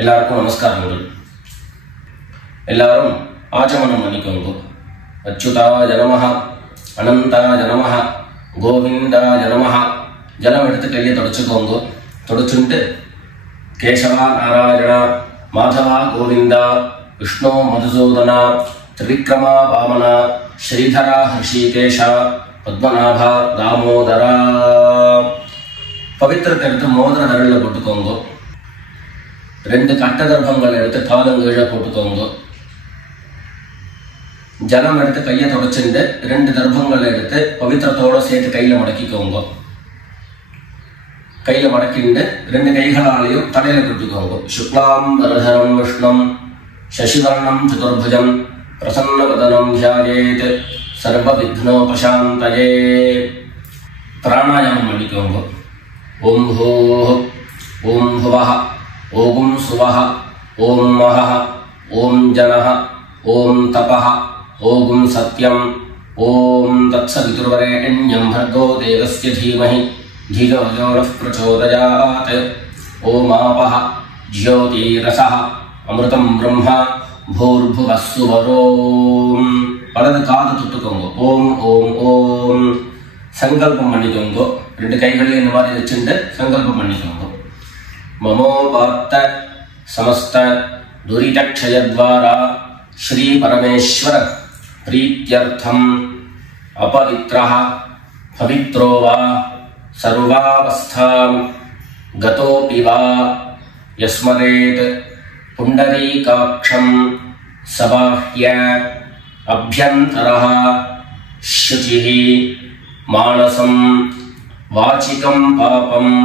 எல்லாருக்கும் நமஸ்காரங்கள். எல்லாரும் ஆச்சமனம் பண்ணிக்கோங்க. அச்சுதாய நமஹ, அனந்தாய நமஹ, கோவிந்தாய நமஹ. ஜலம் எடுத்து கையை தொடச்சுக்கோங்க. தொடச்சுட்டு கேசவா நாராயணா, மாதவா கோவிந்தா, விஷ்ணு மதுசூதனா, திரிவிக்ரமா வாமனா, ஸ்ரீதரா ஹிருஷிகேஷா, பத்மநாபா தாமோதரா. பவித்திரத்தை எடுத்து மோதிர விரலில் போட்டுக்கோங்க. 2 கட்ட கர்ப்பங்கள் எடுத்து காலங்கீழ போட்டுக்கோங்க. ஜலம் எடுத்து கையை தொடச்சுட்டு 2 கர்ப்பங்கள் எடுத்து பவித்திரத்தோட சேர்த்து கையில மடக்கிக்கோங்க. கையில மடக்கிண்டு 2 கைகளாலையும் தலையில கொடுத்துக்கோங்க. சுக்லாம் வரதரம் விஷ்ணம் சசிவர்ணம் சதுர்புஜம் பிரசன்னவதனம் தியாயேத் சர்வ விக்னோபசாந்தயே. பிராணாயாமம் பண்ணிக்கோங்க. ஓம் ஹோஹ், ஓம் ஹுவஹ, ஓம் சுவஹ, ஓம் மஹஹ, ஓம் ஜனஹ, ஓம் தபஹ, ஓம் சத்யம், ஓம் தத்சவிதுர்வரேண்யம் भर्गो देवस्य धीमहि धियो यो नः प्रचोदयात्. ஓம் ஆபஹ ஜ்யோதிரஸஹ அமிர்தம் பிரம்ம பூர்புவः சுவரோம். வலது காது தொட்டுக்கோங்க. ஓம் ஓம் ஓம். சங்கல்பம் பண்ணிக்கோங்க. 2 கைகளையும் இந்த மாதிரி வச்சுட்டு சங்கல்பம் பண்ணிக்கோங்க. மமோபாத்த சமஸ்த துரிதக்ஷயத்வாரா ஸ்ரீ பரமேஸ்வர பிரீத்யர்த்தம் அபவித்ரஹ பவித்ரோ வா சர்வாவஸ்தாம் கதோபி வா யஸ்மரேத் புண்டரீகாக்ஷம் சபாஹ்ய அப்யந்தரஹ சுசிஹி மானசம் வாசிகம் பாபம்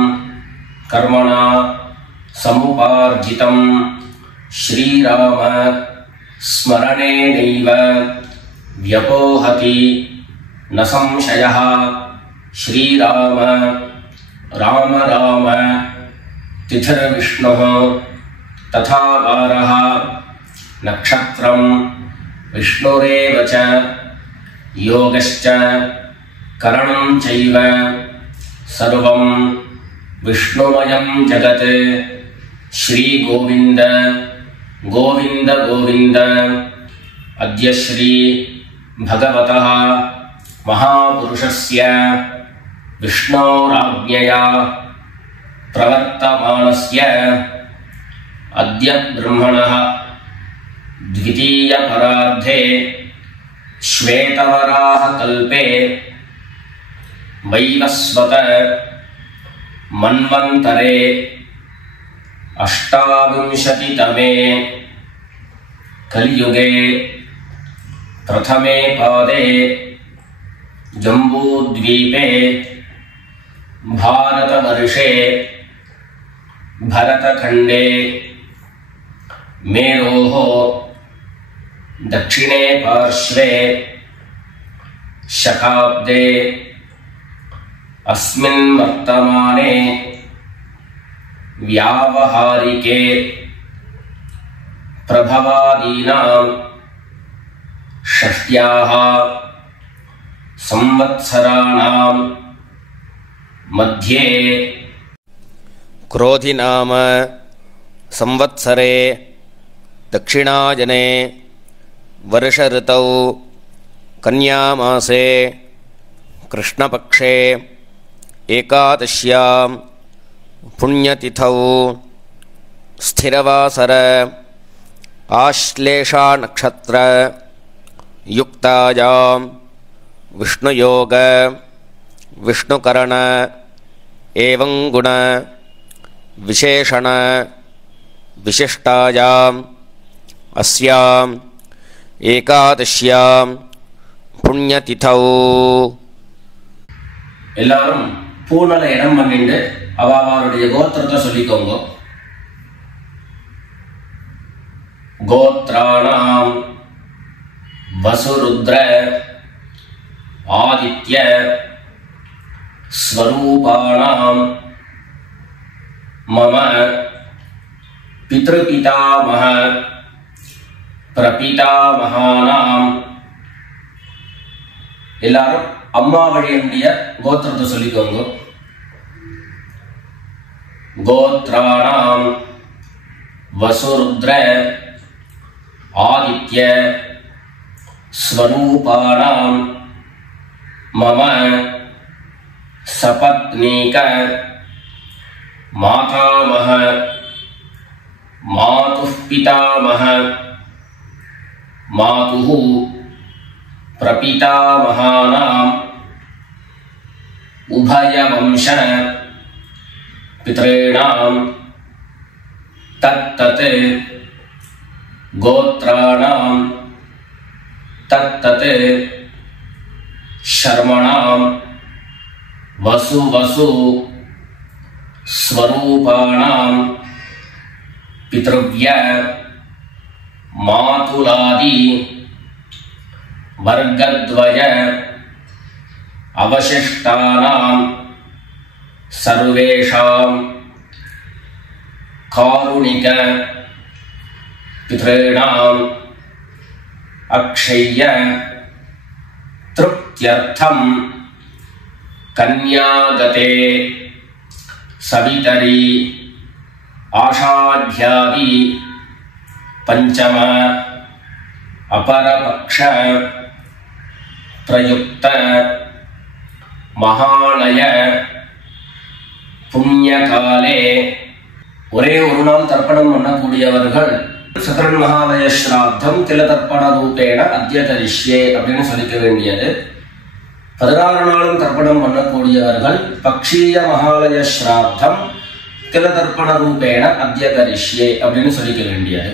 கர்மணா சமுபார்ஜிதம் ஸ்ரீராம ஸ்மரணேனைவ வ்யபோஹதி ந சம்சயः. ஸ்ரீராம ராம ராம திதிர்விஷ்ணுः ததா வாரः நக்ஷத்ரம் விஷ்ணுரேவ ச யோகஸ்ச கரணம் சைவ சர்வம் விஷ்ணுமயம் ஜகத். ஸ்ரீ கோவிந்த கோவிந்த கோவிந்த. அத்ய ஸ்ரீ பகவதः மகாபுருஷஸ்ய விஷ்ணோராஜ்ஞயா பிரவர்த்தமானஸ்ய அத்ய பிரம்மணः த்விதீய பரார்த்தே ஸ்வேதவராஹ கல்பே வைவஸ்வத மன்வந்தரே அஷ்டாவிம்சதிதமே கலியுகே பிரதமே பாதே ஜம்பூத்வீபே பாரதவர்ஷே பரதகண்டே மேரோः தட்சிணே பார்ஷ்வே சகாப்தே अस्मिन् वर्तमाने व्यावहारिके प्रभवादीनां षष्ट्याः संवत्सराणां मध्ये क्रोधि नाम संवत्सरे दक्षिणायने वर्ष ऋतौ कन्यामासे कृष्णपक्षे एकादश्यां पुण्यतिथौ स्थिरवासर आश्लेषा नक्षत्र युक्तायां विष्णुयोग विष्णुकरण एवं गुण विशेषण विशिष्टायां अस्यां एकादश्यां पुण्यतिथौ. எல்லாரும் பூனல இடம் பண்ணிட்டு அவருடைய கோத்திரத்தை சொல்லிக்கோங்க. கோத்ராணாம் வசுருத்ர ஆதித்ய ஸ்வரூபாணாம் மம பித்ருபிதாமஹ பிரபிதாமஹானாம். எல்லாரும் அம்மா வழியினுடைய கோத்திரத்தை சொல்லிக்கோங்க. கோத்ராணாம் वसुरुद्र आदित्य स्वरूपाणां मम सपत्नीक मातामह मातुः पितामह मातुः प्रपितामहानां उभयवंश पितॄणां तत्तत् गोत्राणां तत्तत् शर्मणां वसु स्वरूपाणां पितृव्य मातुलादि वर्गद्वय अवशिष्टानां सर्वेषां कारुणिक पितॄणां अक्षय्य तृप्त्यर्थं कन्यागते सवितरी आषाढ्यादि पंचम अपरपक्ष प्रयुक्त महालय पुण्यकाले ஒரே ஒரு நாள் தர்ப்பணம் பண்ணக்கூடியவர்கள் சக்கரன் மகாலய ஸ்ராத்தம் திலதர்ப்பண ரூபேண அத்ய கரிஷ்யே அப்படின்னு சொல்லிக்க வேண்டியது. 16 நாளும் தர்ப்பணம் பண்ணக்கூடியவர்கள் பக்ஷீய மகாலய ஸ்ராத்தம் திலதர்ப்பண ரூபேண அத்ய கரிஷ்யே அப்படின்னு சொல்லிக்க வேண்டியது.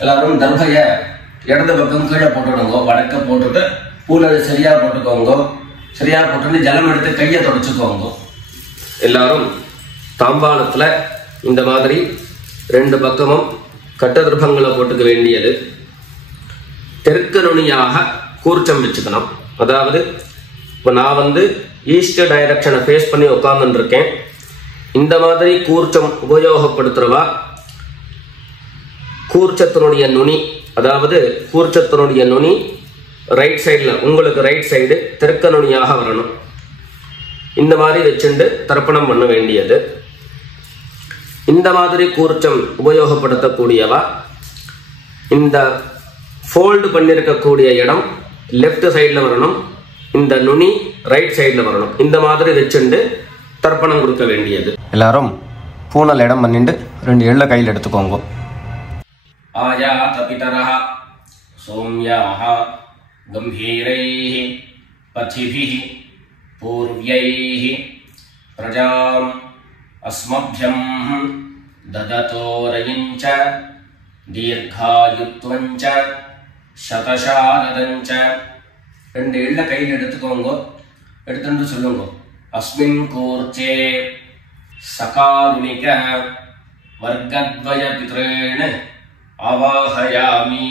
எல்லாரும் தர்பைய இடது பக்கம் கீழே போட்டுடுங்க, வடக்க போட்டுட்டு பூனை சரியா போட்டுக்கோங்க. சரியா போட்டு ஜலம் எடுத்து கையை தொடச்சுக்கோங்க. எல்லாரும் தாம்பாளத்துல இந்த மாதிரி 2 பக்கமும் கட்ட திருப்பங்களை போட்டுக்க வேண்டியது. தெற்கு நுனியாக கூர்ச்சம் வச்சுக்கணும். அதாவது இப்போ நான் ஈஸ்ட் டைரக்ஷனை ஃபேஸ் பண்ணி உட்கார்ந்துட்டு இருக்கேன். இந்த மாதிரி கூர்ச்சம் உபயோகப்படுத்துறவா கூர்ச்சத்தினுடைய நுனி, அதாவது கூர்ச்சத்தினுடைய நுனி ரைட் சைடில், உங்களுக்கு ரைட் சைடு தெற்கு நுனியாக வரணும். இந்த மாதிரி வச்சுட்டு தர்ப்பணம் பண்ண வேண்டியது. இந்த மாதிரி கூர்ச்சம் உபயோகப்படுத்தக்கூடியவா இந்த ஃபோல்டு பண்ணியிருக்கக்கூடிய இடம் லெஃப்ட் சைடில் வரணும், இந்த நுனி ரைட் சைடில் வரணும். இந்த மாதிரி வச்சுட்டு தர்ப்பணம் கொடுக்க வேண்டியது. எல்லாரும் பூனல் இடம் பண்ணிட்டு 2 எள்ள கையில் எடுத்துக்கோங்க. ஆயாத பிதரஹ சௌம்யாஹ கம்பீரைஹி பதிபிஹி பூர்வ்யைஹி பிரஜாம் அஸ்மப்யம் தததோரயிஞ்ச தீர்காயுத்வஞ்ச சதசாரதஞ்ச. 2 எள்ள கையில் எடுத்துக்கோங்க. எடுத்துட்டு சொல்லுங்க, அஸ்மின் கூர்ச்சே சகாருணிக வர்க்கத்வய பித்ரேண அவாஹயாமி.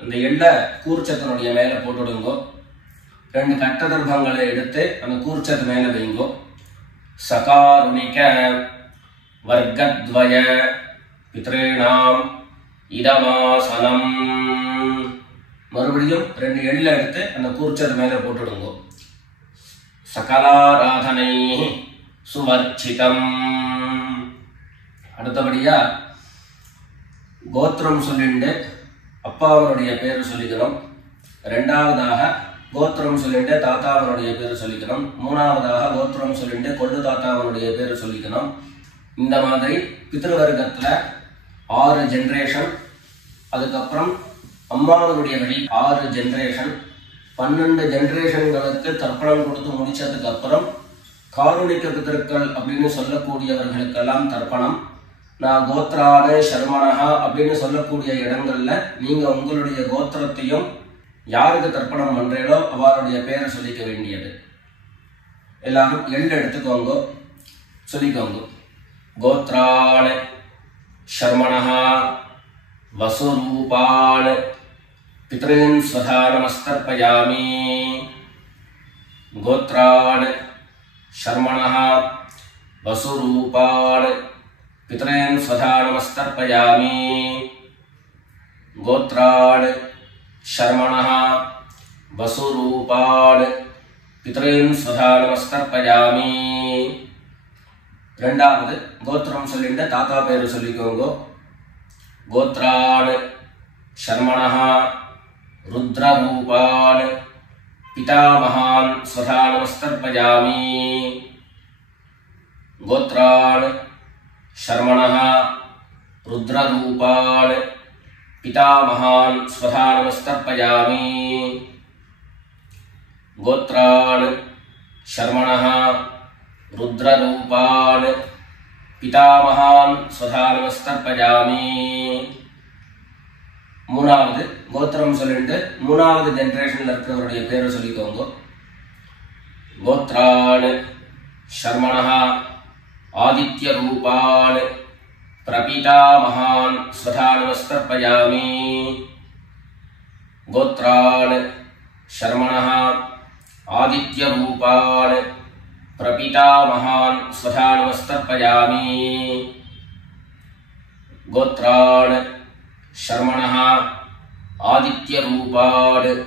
அந்த எள்ள கூர்ச்சத்தினுடைய மேல போட்டுடுங்க. 2 கட்ட தர்ப்பங்களை எடுத்து அந்த கூர்ச்சத்து மேல வைங்கோ. சகாருணிக வர்க்கத்வய பித்ரேணாம் இதமாசனம். மறுபடியும் 2 எள்ள எடுத்து அந்த கூர்ச்சத்து மேல போட்டுடுங்க. சகலாராதனை சுவர்ச்சிதம். அடுத்தபடியா கோத்திரம் சொல்லிட்டு அப்பாவனுடைய பேரு சொல்லிக்கணும். 2வதாக கோத்திரம் சொல்லிட்டு தாத்தாவனுடைய பேரு சொல்லிக்கணும். 3வதாக கோத்திரம் சொல்லிட்டு கொள்ளு தாத்தாவனுடைய பேரு சொல்லிக்கணும். இந்த மாதிரி பித்ருவர்க்கத்துல 6 ஜெனரேஷன், அதுக்கப்புறம் அம்மாவனுடைய வழி 6 ஜெனரேஷன், 12 ஜெனரேஷன்களுக்கு தர்ப்பணம் கொடுத்து முடிச்சதுக்கு அப்புறம் காருணிக பிதர்கள் அப்படின்னு சொல்லக்கூடியவர்களுக்கெல்லாம் தர்ப்பணம். நான் கோத்ரான சர்மனஹா அப்படின்னு சொல்லக்கூடிய இடங்கள்ல நீங்க உங்களுடைய கோத்திரத்தையும் யாருக்கு தர்ப்பணம் பண்றீங்களோ அவருடைய பேரை சொல்லிக்க வேண்டியது. எல்லாரும் எள்ளு எடுத்துக்கோங்க, சொல்லிக்கோங்க. கோத்ரான शर्मणः वसुरूपान् पितॄन् स्वधा नमस्तर्पयामि। गोत्रान् शर्मणः वसुरूपान् पितॄन् स्वधा नमस्तर्पयामि। गोत्रान् शर्मणः वसुरूपान् पितॄन् स्वधा नमस्तर्पयामि। ரெண்டாவது கோத்திரம் சொல்லிட்டு தாத்தா பேரு சொல்லிக்கோங்க. गोत्रान् शर्मणः रुद्ररूपान् पितामहान् स्वधा नमस्तर्पयामि। गोत्रान् शर्मणः रुद्ररूपान् पितामहान् स्वधा नमस्तर्पयामि। गोत्रान् शर्मणः रुद्ररूपान् पितामहान् स्वधा नमस्तर्पयामि। மூணாவது கோத்திரம் சொல்லிட்டு மூணாவது ஜெனரேஷன்ல இருக்கிறவருடைய பேரை சொல்லிக்கோங்க. கோத்ரான் शर्मणः आदित्य रूपान् प्रपितामहान् स्वधा नमस्तर्पयामि। गोत्रान् शर्मणः आदित्य रूपान् प्रपितामहान् स्वधा नमस्तर्पयामि। गोत्रान् शर्मणः आदित्य रूपान्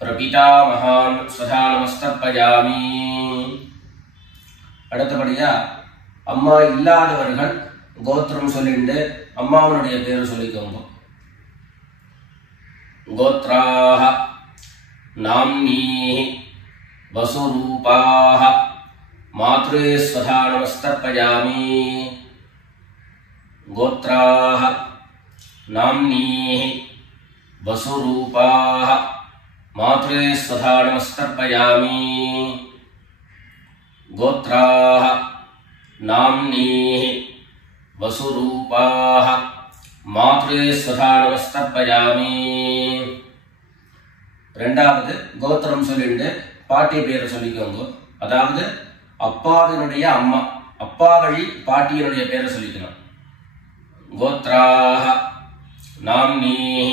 प्रपितामहान् स्वधा नमस्तर्पयामि। அடுத்தபடியா அம்மா இல்லாதவர்கள் கோத்திரம் சொல்லிட்டு அம்மாவுடைய பேரு சொல்லிக்கோங்க. கோத்ராஹ நாம்னீஹ வசுரூபாஹ மாத்ரே ஸ்வதா நமஸ்தர்ப்பயாமி. கோத்ராஹ நாம்னீஹ வசுரூபாஹ மாத்ரே ஸ்வதா நமஸ்தர்ப்பயாமி. गोत्राः नाम्नीः वसुरूपाः मात्रे स्वधा नमस्तर्पयामि. ரெண்டாவது கோத்திரம் சொல்லிட்டு பாட்டி பேரை சொல்லிக்கோங்க. அதாவது அப்பாவினுடைய அம்மா, அப்பா வழி பாட்டியினுடைய பேரை சொல்லிக்கணும். கோத்ராः नाम्नीः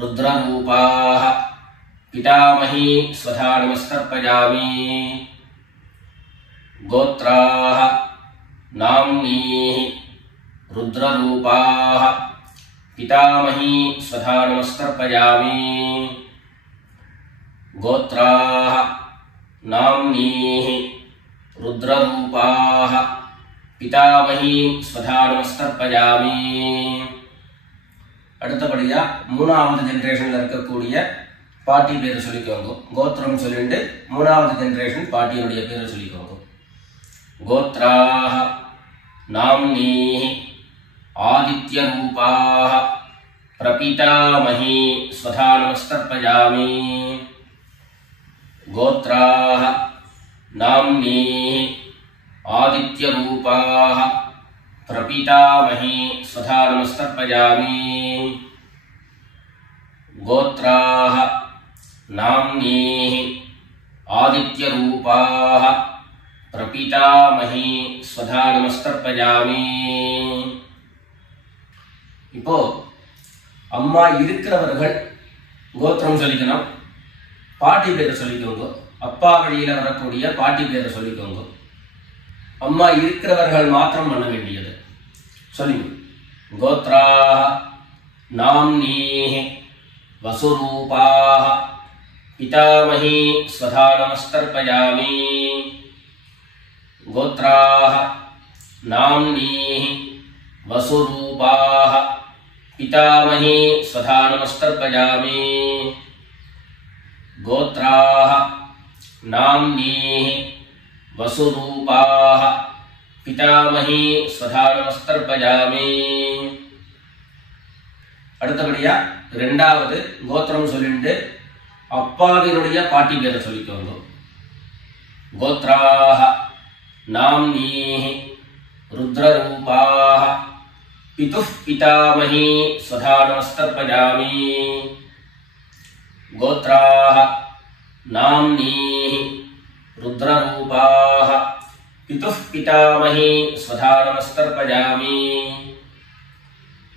रुद्ररूपाः पितामही स्वधा नमस्तर्पयामि. गोत्राः नाम्नीः रुद्ररूपाः पितामही स्वधा नमस्तर्पयामि. गोत्राः नाम्नीः रुद्ररूपाः पितामही स्वधा नमस्तर्पयामि. அடுத்தபடியா மூணாவது ஜெனரேஷன்ல இருக்கக்கூடிய பாட்டி பேரை சொல்லிக்கோங்க. கோத்திரம் சொல்லிட்டு மூணாவது ஜெனரேஷன் பாட்டியினுடைய பேரை சொல்லிக்கோங்க. गोत्राः नाम्नीः आदित्य रूपाः प्रपितामही स्वधा नमस्तर्पयामि. गोत्राः नाम्नीः आदित्य रूपाः प्रपितामही स्वधा नमस्तर्पयामि. गोत्राः नाम्नीः आदित्य रूपाः प्रपितामही स्वधा नमस्तर्पयामि. இப்போ அம்மா இருக்கிறவர்கள் கோத்திரம் சொல்லிக்கணும், பாட்டி பேரை சொல்லிக்கோங்க. அப்பா வழியில வரக்கூடிய பாட்டி பேரை சொல்லிக்கோங்க. அம்மா இருக்கிறவர்கள் மாத்திரம் பண்ண வேண்டியது சொல்லுங்க. கோத்ராஹ நாம்னீஹ வசுரூபாஹ पितामही स्वधा नमस्तर्पयामि. गोत्राः नाम्नीः वसुरूपाः पितामही स्वधा नमस्तर्पयामि. गोत्राः नाम्नीः वसुरूपाः पितामही स्वधा नमस्तर्पयामि. அடுத்தபடியா இரண்டாவது கோத்திரம் சொல்லிட்டு அப்பாவினுடைய பாட்டி பேரை சொல்லிக்கோங்க. கோத்ராஹ नाम्नीः रुद्ररूपाः पितुः पितामही स्वधा नमस्तर्पयामि. गोत्राः नाम्नीः रुद्ररूपाः पितुः पितामही स्वधा नमस्तर्पयामि.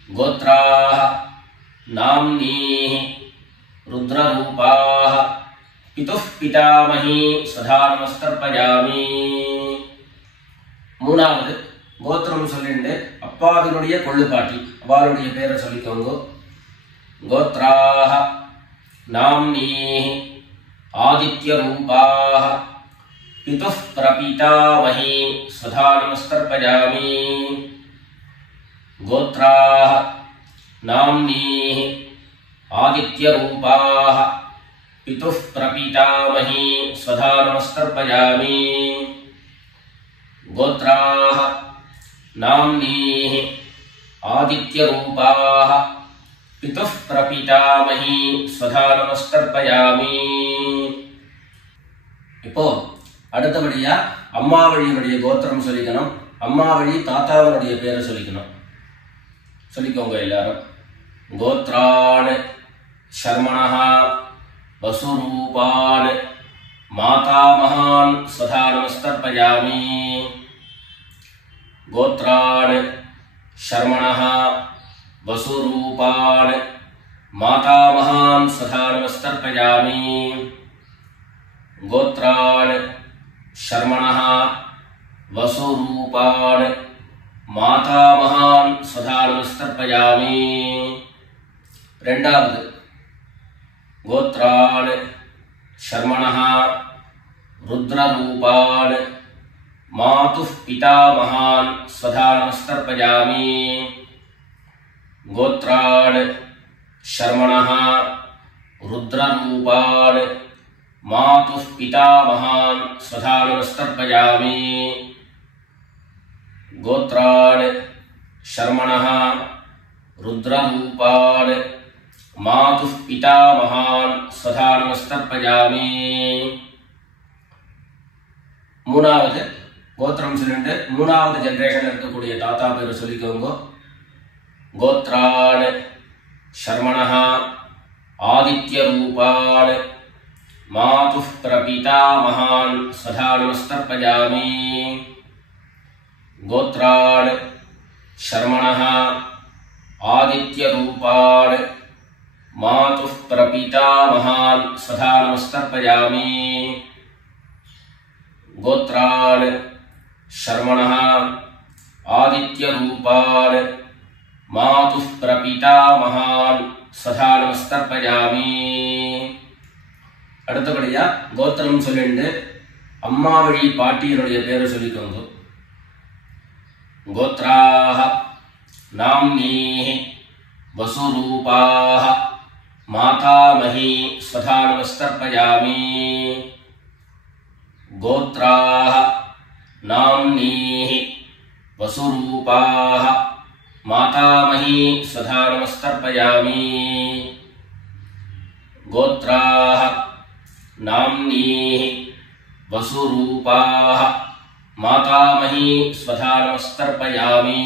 गोत्राः नाम्नीः रुद्ररूपाः पितुः पितामही स्वधा नमस्तर्पयामि. மூணாவது கோத்திரம் சொல்லிட்டு அப்பாவினுடைய கொள்ளுப்பாட்டி அவருடைய பேரை சொல்லிக்கோங்க. கோத்ராஹ நாம்னீஹ ஆதித்ய ரூபாஹ पितुः प्रपितामही स्वधा नमस्तर्पयामि. गोत्राः नाम्नीः आदित्यरूपाः पितुः प्रपीतामही स्वधा नमस्तर्पयामि। गोत्राः नाम्नीः आदित्यरूपाः पितुः प्रपीतामही स्वधा नमस्तर्पयामि। இப்போ அடுத்தபடியா அம்மா வழியினுடைய கோத்திரம் சொல்லிக்கணும். அம்மா வழி தாத்தாவுடைய பேரை சொல்லிக்கணும். சொல்லிக்கோங்க எல்லாரும். கோத்ரான் शर्मणः वसुरूपान् मातामहान् स्वधा नमस्तर्पयामि। गोत्रान् शर्मणः वसुरूपान् मातामहान् स्वधा नमस्तर्पयामि। गोत्रान् शर्मणः वसुरूपान् मातामहान् स्वधा नमस्तर्पयामि। ரெண்டாவது गोत्रान् शर्मणः रुद्ररूपान् मातुः पितामहान् स्वधा नमस्तर्पयामि। गोत्रान् शर्मणः रुद्ररूपान् मातुः पितामहान् स्वधा नमस्तर्पयामि। गोत्रान् शर्मणः रुद्ररूपान् मातुः पितामहान् स्वधा नमस्तर्पयामि। மூணாவது கோத்திரம் சொல்லிட்டு மூணாவது ஜெனரேஷன்ல இருக்கக்கூடிய தாத்தா பேரை சொல்லிக்கோங்க. கோத்ரான் शर्मणः आदित्यरूपान् मातुः प्रपीतामहान् स्वधा नमस्तर्पयामि। गोत्रान् शर्मणः आदित्यरूपान् मातुः प्रपीतामहान् स्वधा नमस्तर्पयामि। गोत्रान् शर्मणः आदित्यरूपान् मातुः प्रपीतामहान् स्वधा नमस्तर्पयामि। அடுத்தபடியா கோத்திரம் சொல்லிட்டு அம்மா வழி பாட்டியினுடைய பேரை சொல்லிக்கோங்க. गोत्राः नाम्नीः वसुरूपाः मातामही स्वधा नमस्तर्पयामि। गोत्राः नाम्नीः वसुरूपाः मातामही स्वधा नमस्तर्पयामि। गोत्राः नाम्नीः वसुरूपाः मातामही स्वधा नमस्तर्पयामि.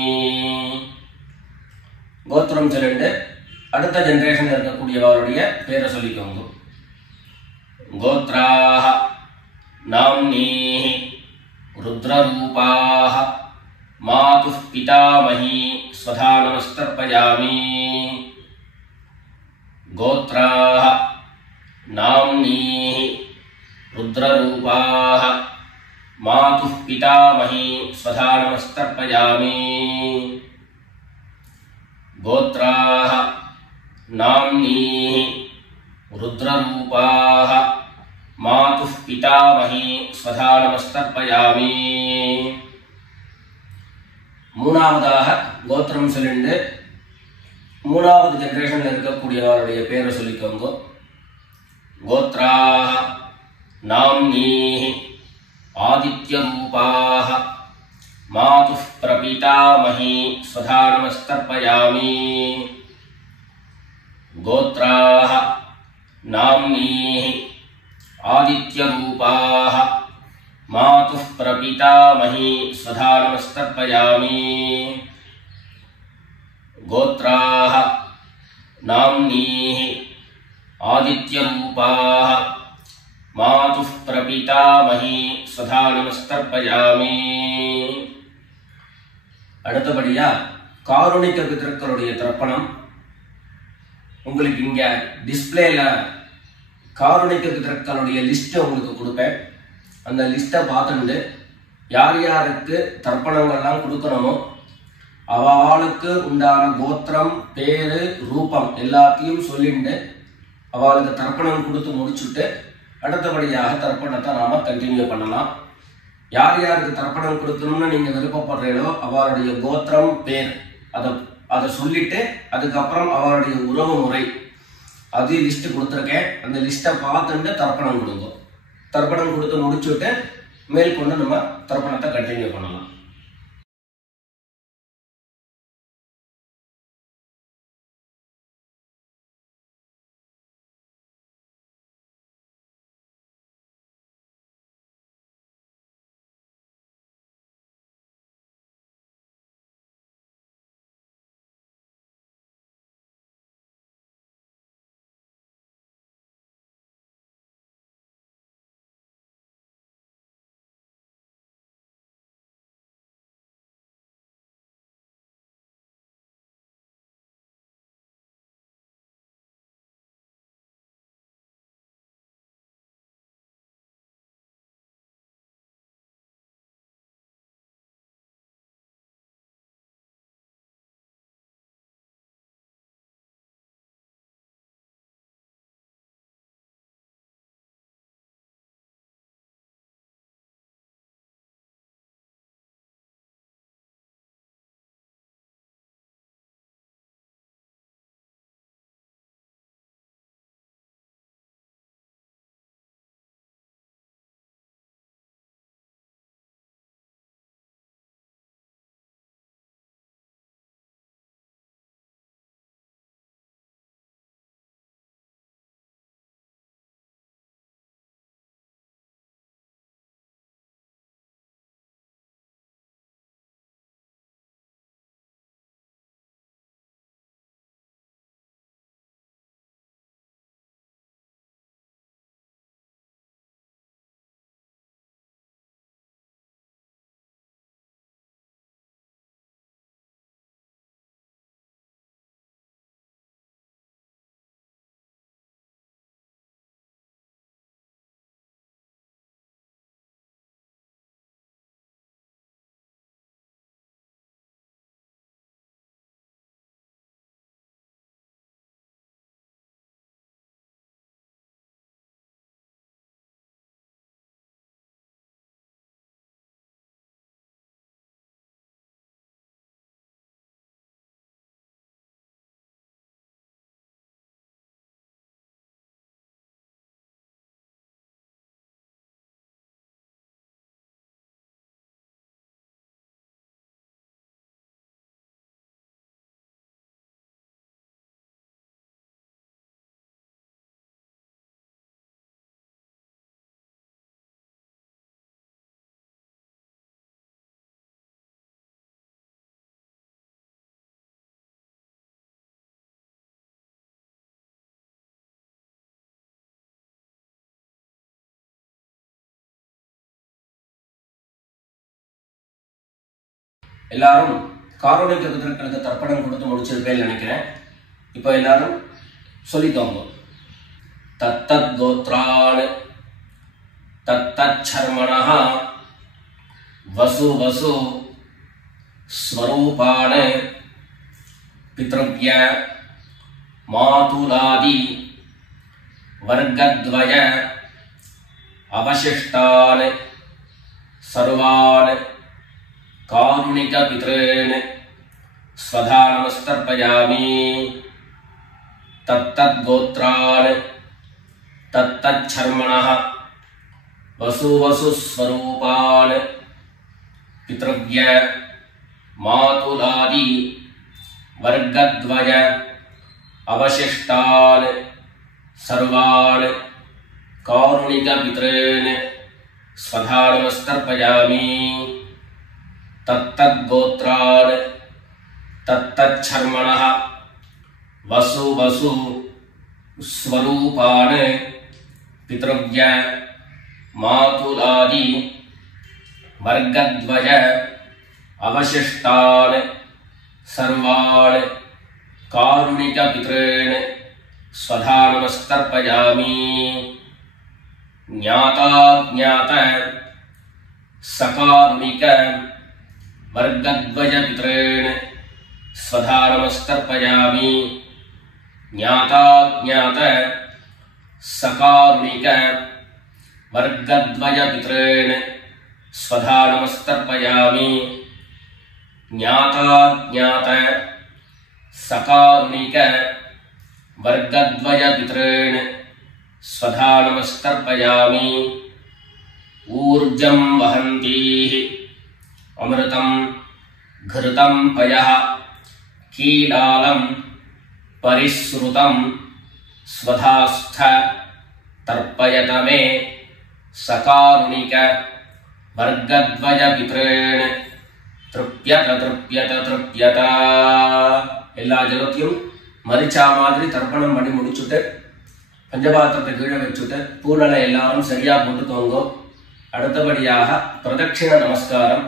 கோத்திரம் சொல்லிட்டு அடுத்த ஜெனரேஷன் இருக்கக்கூடியவருடைய பேரை சொல்லிக்கோங்க. கோத்ராः नाम्नीः रुद्ररूपाः मातुः पितामही स्वधा नमस्तर्पयामि। गोत्राः नाम्नीः रुद्ररूपाः मातुः पितामही स्वधा नमस्तर्पयामि। गोत्राः नाम्नीः रुद्ररूपाः मातुः पितामही स्वधा नमस्तर्पयामि. மூணாவதாக கோத்திரம் சொல்லிட்டு மூணாவது ஜெனரேஷன்ல இருக்கக்கூடியவருடைய பேரை சொல்லிக்கோங்க. கோத்ராः नाम्नीः आदित्यरूपाः मातुः प्रपीतामही स्वधा नमस्तर्पयामि। गोत्राः नाम्नीः आदित्यरूपाः मातुः प्रपीतामही स्वधा नमस्तर्पयामि। गोत्राः नाम्नीः आदित्यरूपाः मातुः प्रपीतामही स्वधा नमस्तर्पयामि. அடுத்தபடியா காருணிக பிதர்களுடைய தர்ப்பணம். உங்களுக்கு இங்க டிஸ்பிளேல காருணிக பிதர்களுடைய லிஸ்ட் உங்களுக்கு கொடுப்பேன். அந்த லிஸ்ட்டை பார்த்துட்டு யார் யாருக்கு தர்ப்பணங்கள்லாம் கொடுக்கணுமோ அவளுக்கு உண்டான கோத்திரம் பேரு ரூபம் எல்லாத்தையும் சொல்லிட்டு அவளுக்கு தர்ப்பணம் கொடுத்து முடிச்சுட்டு அடுத்தபடியாக தர்ப்பணத்தை நாம கண்டினியூ பண்ணலாம். யார் யாருக்கு தர்ப்பணம் கொடுக்கணும்னு நீங்க விருப்பப்படுறீங்களோ அவருடைய கோத்திரம் பேர் அதை அதை சொல்லிட்டு அதுக்கப்புறம் அவருடைய உறவு முறை அது லிஸ்ட் கொடுத்துருக்கேன். அந்த லிஸ்ட்டை பார்த்துட்டு தர்ப்பணம் கொடுங்க. தர்ப்பணம் கொடுத்து முடிச்சுட்டு மேற்கொண்டு நம்ம தர்ப்பணத்தை கண்டினியூ பண்ணலாம். எல்லாரும் காரணிக பிதர்களுக்கு தர்ப்பணம் கொடுத்து முடிச்சிருப்பேன்னு நினைக்கிறேன். இப்போ எல்லாரும் சொல்லிக்கோங்க. தத்தத் கோத்ரான் தத்தத் சர்மணஹ வசு வசு ஸ்வரூபான் பித்ருவ்ய மாதுலாதி வர்க்கத்வய அவசிஷ்டான் சர்வான் காருணிக பித்ரேன் ஸ்வதானமஸ்தர்ப்பயாமி. தத்தத் கோத்ரான் தத்தத் சர்மணஹ வசு வசு ஸ்வரூபான் பித்ருவ்ய மாதுலாதி வர்க்கத்வய அவசிஷ்டான் சர்வான் காருணிக பித்ரேன் ஸ்வதானமஸ்தர்ப்பயாமி. தத்தத் கோத்ரான் தத்தத் சர்மணஹ வசு வசு ஸ்வரூபான் பித்ருவ்ய மாதுலாதி வர்க்கத்வய அவசிஷ்டான் சர்வான் காருணிக பித்ரேன் ஸ்வதானமஸ்தர்ப்பயாமி. ஞாதா ஞாத சகாருணிக வர்க்கத்வய பித்ரேன் ஸ்வதானமஸ்தர்ப்பயாமி. ஞாதா ஞாத சகாருணிக வர்க்கத்வய பித்ரேன் ஸ்வதானமஸ்தர்ப்பயாமி. ஞாதா ஞாத सकारुणिक वर्गद्वय पितॄन् स्वधा नमस्तर्पयामि। ऊर्जं वहन्तीः अमृतं घृतं पयः कीलालं परिसृतं स्वधास्थ तर्पयत मे सकारुणिक वर्गद्वय पितॄन् तृप्यत तृप्यत तृप्यत। எல்லா ஜலத்தையும் மரிச்சா மாதிரி தர்ப்பணம் பண்ணி முடிச்சுட்டு பஞ்சபாத்திரத்தை கீழே வச்சுட்டு பூனலை எல்லாரும் சரியா போட்டுக்கோங்க. அடுத்தபடியாக பிரதட்சிண நமஸ்காரம்.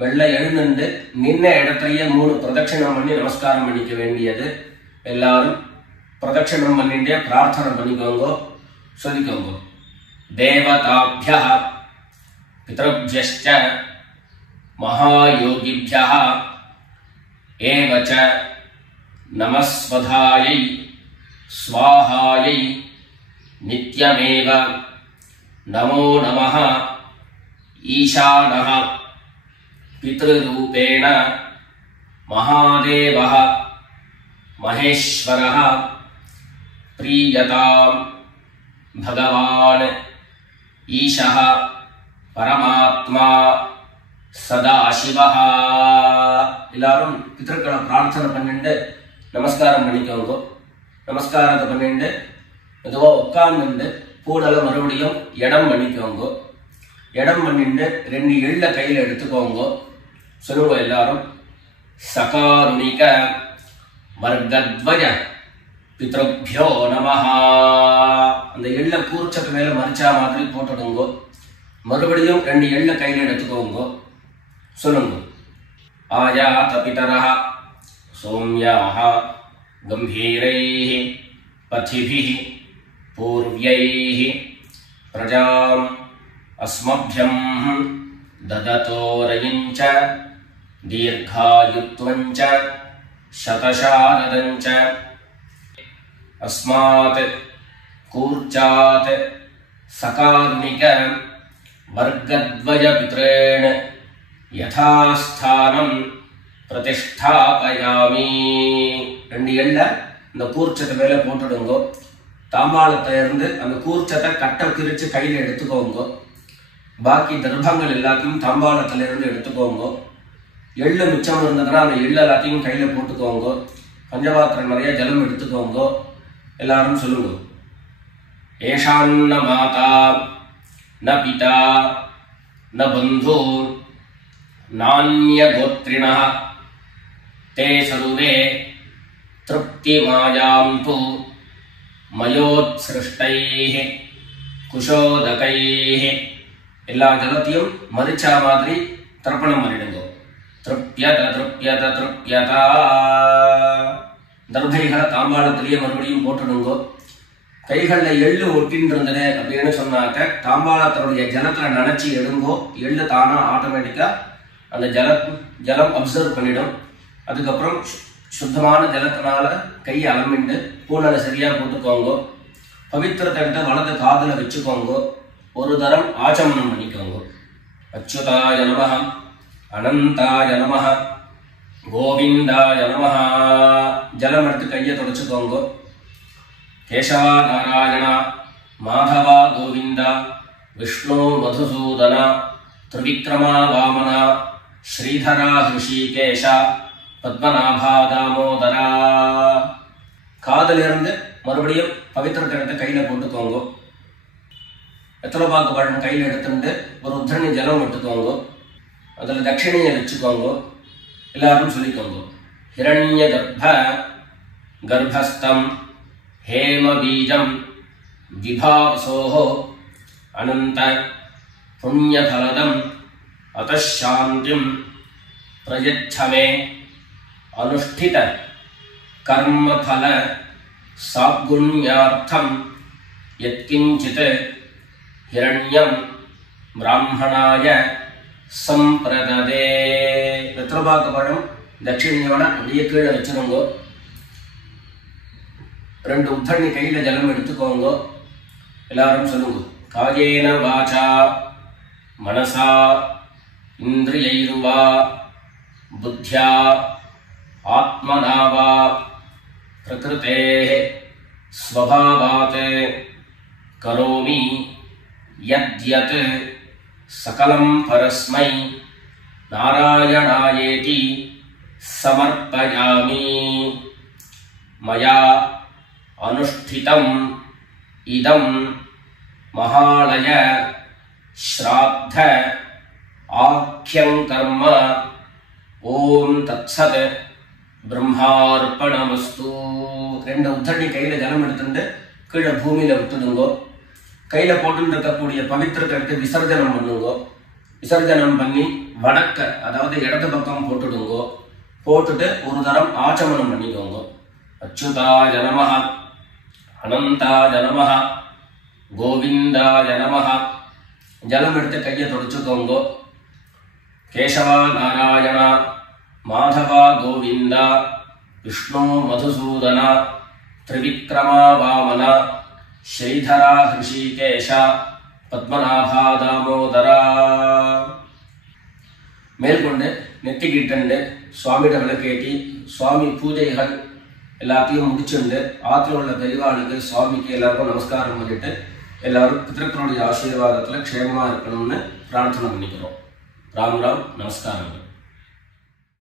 வெள்ள எழுந்து நின்ன இடத்துலயே 3 பிரதட்சிணம் பண்ணி நமஸ்காரம் பண்ணிக்க வேண்டியது. எல்லாரும் பிரதட்சிணம் பண்ணிட்டே பிரார்த்தனை பண்ணிக்கோங்க, சொல்லிக்கோங்க. தேவதாभ्यः பித்ருभ्यश्च महायोगिभ्यः एव च नमस्वधायै स्वाहायै नित्यमेव नमो नमः। ईशानः पितृरूपेण महादेवः महेश्वरः प्रीयतां भगवान् ईशः परमात्मा सदाशिवः। எல்லாரும் பிதர்களை பிரார்த்தனை பண்ணிட்டு நமஸ்காரம் பண்ணிக்கோங்க. நமஸ்காரத்தை பண்ணிட்டு மெதுவா உட்கார்ந்து பூனலை மறுபடியும் இடம் பண்ணிக்கோங்க. இடம் பண்ணிட்டு 2 எள்ள கையில எடுத்துக்கோங்க. சொல்லுங்க எல்லாரும். சகாருணிக வர்கத்வய பித்ருभ्यो நமஹ. அந்த எள்ள கூர்ச்சத்து மேல மரிச்சா மாதிரி போட்டுடுங்க. மறுபடியும் 2 எள்ள கையில எடுத்துக்கோங்க. சொல்லுங்க. आयात पितरः सौम्याः गंभीरैः पथिभिः पूर्व्यैः प्रजाम् अस्मभ्यं ददतो रयिञ्च दीर्घायुत्वञ्च शतशारदञ्च अस्मात् कूर्चात् सकारुणिक वर्गद्वय पितॄन् யதாஸ்தானம் பிரதிஷ்டாபயாமி. 2 எள்ள இந்த கூர்ச்சத்தை மேல போட்டுடுங்க. தாம்பாளத்தை இருந்து அந்த கூர்ச்சத்தை கட்ட பிரிச்சு கையில எடுத்துக்கோங்க. பாக்கி தர்ப்பங்கள் எல்லாத்தையும் தாம்பாளத்துல இருந்து எடுத்துக்கோங்க. எள்ளு மிச்சம் இருந்ததுன்னா அந்த எள்ளு எல்லாத்தையும் கையில போட்டுக்கோங்க. பஞ்சபாத்திரம் நிறைய ஜலம் எடுத்துக்கோங்க. எல்லாரும் சொல்லுங்க. ஏஷான்ன மாதா ந பிதா ந பந்து नान्यगोत्रिणः ते सर्वे तृप्तिमायान्तु मयोत्सृष्टैः कुशोदकैः. எல்லா ஜலத்தையும் மரிச்சா மாதிரி தர்ப்பணம் பண்ணிடுங்க. திருப்யத திருப்யத திருப்யதா. தர்பைகளை தாம்பாளத்திலேயே மறுபடியும் போட்டுடுங்க. கைகளில் எள்ளு ஒட்டின்னு இருந்தது அப்படின்னு சொன்னாக்க தாம்பாளத்தினுடைய ஜலத்துல நினைச்சு எடுங்கோ. எள்ளு தானா ஆட்டோமேட்டிக்கா அந்த ஜலம் அப்சர்வ் பண்ணிடும். அதுக்கப்புறம் சுத்தமான ஜலத்தினால கையை அலம்பிண்டு பூனலை சரியா போட்டுக்கோங்க. பவித்திரத்தை எடுத்து வலது காதுல வச்சுக்கோங்க. ஒரு தரம் ஆச்சமனம் பண்ணிக்கோங்க. அச்சுதாய நமஹ அனந்தாய நமஹ கோவிந்தாய நமஹ. ஜலம் எடுத்து கையை தொடச்சுக்கோங்க. கேசவா நாராயணா மாதவா கோவிந்தா விஷ்ணு மதுசூதனா त्रिविक्रमा वामना श्रीधरा ऋषिकेश पद्मनाभा दामोदरा. காதிலிருந்து மறுபடியும் பவித்திரத்தை எடுத்து கையில போட்டுக்கோங்க. வெத்தலைப்பாக்கு பழம் கையில எடுத்துட்டு ஒரு உத்தரணி ஜலம் எடுத்துக்கோங்க. அதுல தட்சிணையை வச்சுக்கோங்க. எல்லாரும் சொல்லிக்கோங்க. ஹிரண்ய கர்ப்ப கர்ப்பஸ்தம் हेम बीजं विभावसोः अनंत पुण्यफलदम् अतः शांतिं प्रयच्छ मे अनुष्ठित कर्मफल सागुण्यार्थं यत्किंचित् हिरण्यं ब्राह्मणाय संप्रददे. வெத்தலைப்பாக்கு தட்சிணையோட அப்படியே கீழே வச்சிருங்க. 2 உத்தரணி கையில ஜலம் எடுத்துக்கோங்க. எல்லாரும் சொல்லுங்க. காயேன வாசா மனசா இந்திரியைர்வா புத்யா ஆத்மனா வா பிரகிருதேஹ ஸ்வபாவாத் கரோமி யத்யத் சகலம் பரஸ்மை நாராயணாயேதி சமர்ப்பயாமி. மயா அனுஷ்டிதம் இதம் மகாலய ஸ்ராத்த ஆக்யம் கர்ம. ஓம் தத்சத் பிரம்மார்ப்பணமஸ்து. ரெண்டு உத்தரணி கையில ஜலம் எடுத்துட்டு கீழே பூமியில விட்டுடுங்கோ. கையில போட்டு இருக்கக்கூடிய பவித்திரத்தை எடுத்து விசர்ஜனம் பண்ணுங்கோ. விசர்ஜனம் பண்ணி வடக்க, அதாவது இடது பக்கம் போட்டுடுங்கோ. போட்டுட்டு ஒரு தரம் ஆச்சமனம் பண்ணிக்கோங்க. அச்சுதாய நமஹ, அனந்தாய நமஹ, கோவிந்தாய நமஹ. ஜலம் எடுத்து கையை தொடச்சுக்கோங்க. கேசவா நாராயணா, மாதவா கோவிந்தா, விஷ்ணு மதுசூதனா, திரிவிக்ரமா வாமனா, ஸ்ரீதரா ஹிருஷிகேஷா, பத்மநாபா தாமோதரா. மேற்கொண்டு நெத்திக்கிட்டு சுவாமியிட விளக்கேற்றி சுவாமி பூஜைகள் எல்லாத்தையும் முடிச்சுண்டு ஆற்றில் உள்ள பெரியவாளுக்கு சுவாமிக்கு எல்லாருக்கும் நமஸ்காரம் பண்ணிட்டு எல்லாரும் பிதர்களுடைய ஆசீர்வாதத்தில் க்ஷேமமாக இருக்கணும்னு பிரார்த்தனை பண்ணிக்கிறோம். ராம் ராம், நமஸ்காரம்.